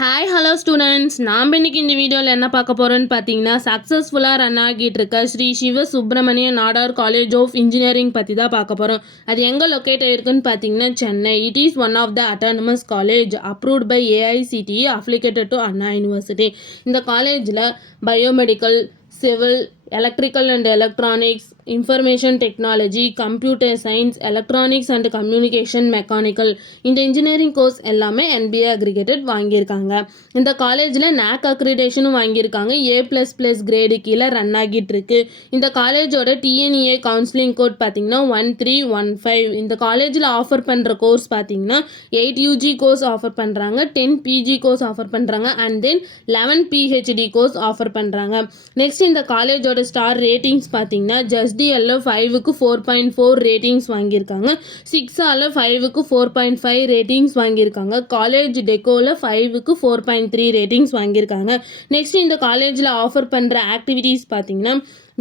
Hi hello students, நாம் இன்றைக்கி இந்த வீடியோவில் என்ன பார்க்க போகிறோன்னு பார்த்தீங்கன்னா, சக்ஸஸ்ஃபுல்லாக ரன் ஆகிட்டு இருக்க Sri Siva Subramaniya Nadar college of engineering பற்றி தான் பார்க்க போகிறோம். அது எங்கே லொக்கேட் ஆகிருக்குன்னு பார்த்தீங்கன்னா Chennai. It is one of the autonomous college approved by AICTE affiliated to Anna university. இந்த காலேஜில் biomedical, civil, electrical and electronics, information technology, computer science, electronics and communication mechanical, இந்த இன்ஜினியரிங் கோர்ஸ் எல்லாமே NBA அக்ரிகேட்டட் வாங்கியிருக்காங்க. இந்த காலேஜில் NAC அக்ரிடேஷனும் வாங்கியிருக்காங்க. A++ grade கீழே run ஆகிட்டு இருக்கு. இந்த காலேஜோட TNEA கவுன்சிலிங் கோட் பார்த்தீங்கன்னா 1315. இந்த காலேஜில் ஆஃபர் பண்ணுற கோர்ஸ் பார்த்தீங்கன்னா 8 UG கோர்ஸ் ஆஃபர் பண்ணுறாங்க, 10 PG கோர்ஸ் ஆஃபர் பண்ணுறாங்க and then 11 PhD course offer பண்ணுறாங்க. நெக்ஸ்ட் இந்த காலேஜோட ஸ்டார் ரேட்டிங்ஸ் பார்த்தீங்கன்னா JustDL 5க்கு 4.4 ரேட்டிங்ஸ் வாங்கியிருக்காங்க, 6ஆல 5க்கு 4.5 ரேட்டிங்ஸ் வாங்கியிருக்காங்க, காலேஜ் டெக்கோவில் 5க்கு 4.3 ரேட்டிங்ஸ் வாங்கியிருக்காங்க. நெக்ஸ்ட் இந்த காலேஜில் ஆஃபர் பண்ணுற ஆக்டிவிட்டீஸ் பார்த்தீங்கன்னா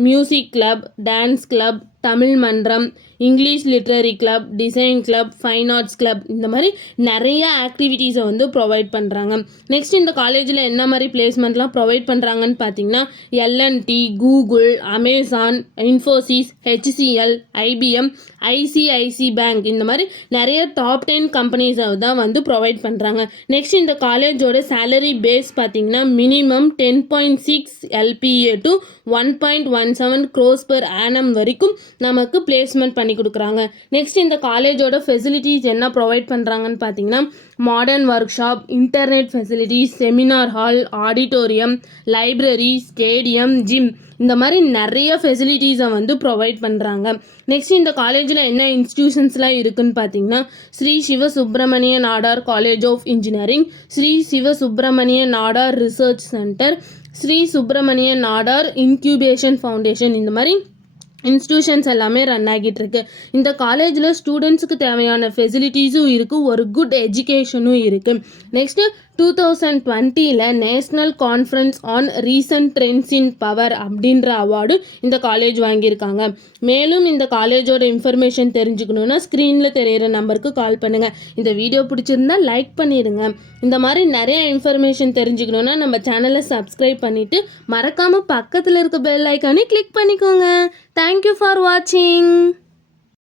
music club, dance club, Tamil மன்றம், English literary club, design club, fine arts club, இந்த மாதிரி நிறைய ஆக்டிவிட்டீஸை வந்து ப்ரொவைட் பண்ணுறாங்க. நெக்ஸ்ட் இந்த காலேஜில் என்ன மாதிரி பிளேஸ்மெண்ட்லாம் ப்ரொவைட் பண்ணுறாங்கன்னு பார்த்தீங்கன்னா LNT, Google, Amazon, Infosys, HCL, IBM, ICIC bank, இந்த மாதிரி நிறைய டாப் 10 கம்பெனிஸை தான் வந்து ப்ரொவைட் பண்ணுறாங்க. நெக்ஸ்ட் இந்த காலேஜோட சேலரி பேஸ் பார்த்தீங்கன்னா minimum 10.6 LPA to 1.17 crores per annum வரைக்கும் நமக்கு பிளேஸ்மெண்ட் பண்ணி கொடுக்குறாங்க. நெக்ஸ்ட் இந்த காலேஜோட ஃபெசிலிட்டிஸ் என்ன ப்ரொவைட் பண்ணுறாங்கன்னு பார்த்தீங்கன்னா modern workshop, internet facilities, seminar hall, auditorium, library, stadium, gym, இந்த மாதிரி நிறைய ஃபெசிலிட்டிஸை வந்து ப்ரொவைட் பண்ணுறாங்க. நெக்ஸ்ட் இந்த காலேஜில் என்ன இன்ஸ்டிடியூஷன்ஸ்லாம் இருக்குதுன்னு பார்த்தீங்கன்னா Sri Siva Subramaniya Nadar college of engineering, Sri Siva Subramaniya Nadar research centre, Sri Subramaniya Nadar incubation foundation, இந்த மாதிரி இன்ஸ்டியூஷன்ஸ் எல்லாமே ரன் ஆகிட்டு இருக்கு. இந்த காலேஜில் ஸ்டூடெண்ட்ஸுக்கு தேவையான ஃபெசிலிட்டிஸும் இருக்குது, ஒரு குட் எஜுகேஷனும் இருக்குது. Next 2020 national conference on recent trends in power அப்படின்ற அவார்டு இந்த காலேஜ் வாங்கியிருக்காங்க. மேலும் இந்த காலேஜோட இன்ஃபர்மேஷன் தெரிஞ்சுக்கணுன்னா ஸ்க்ரீனில் தெரிகிற நம்பருக்கு கால் பண்ணுங்கள். இந்த வீடியோ பிடிச்சிருந்தா லைக் பண்ணிடுங்க. இந்த மாதிரி நிறைய இன்ஃபர்மேஷன் தெரிஞ்சுக்கணுன்னா நம்ம சேனலை சப்ஸ்கிரைப் பண்ணிவிட்டு மறக்காமல் பக்கத்தில் இருக்க பெல் ஐக்கானே கிளிக் பண்ணிக்கோங்க. Thank you for watching.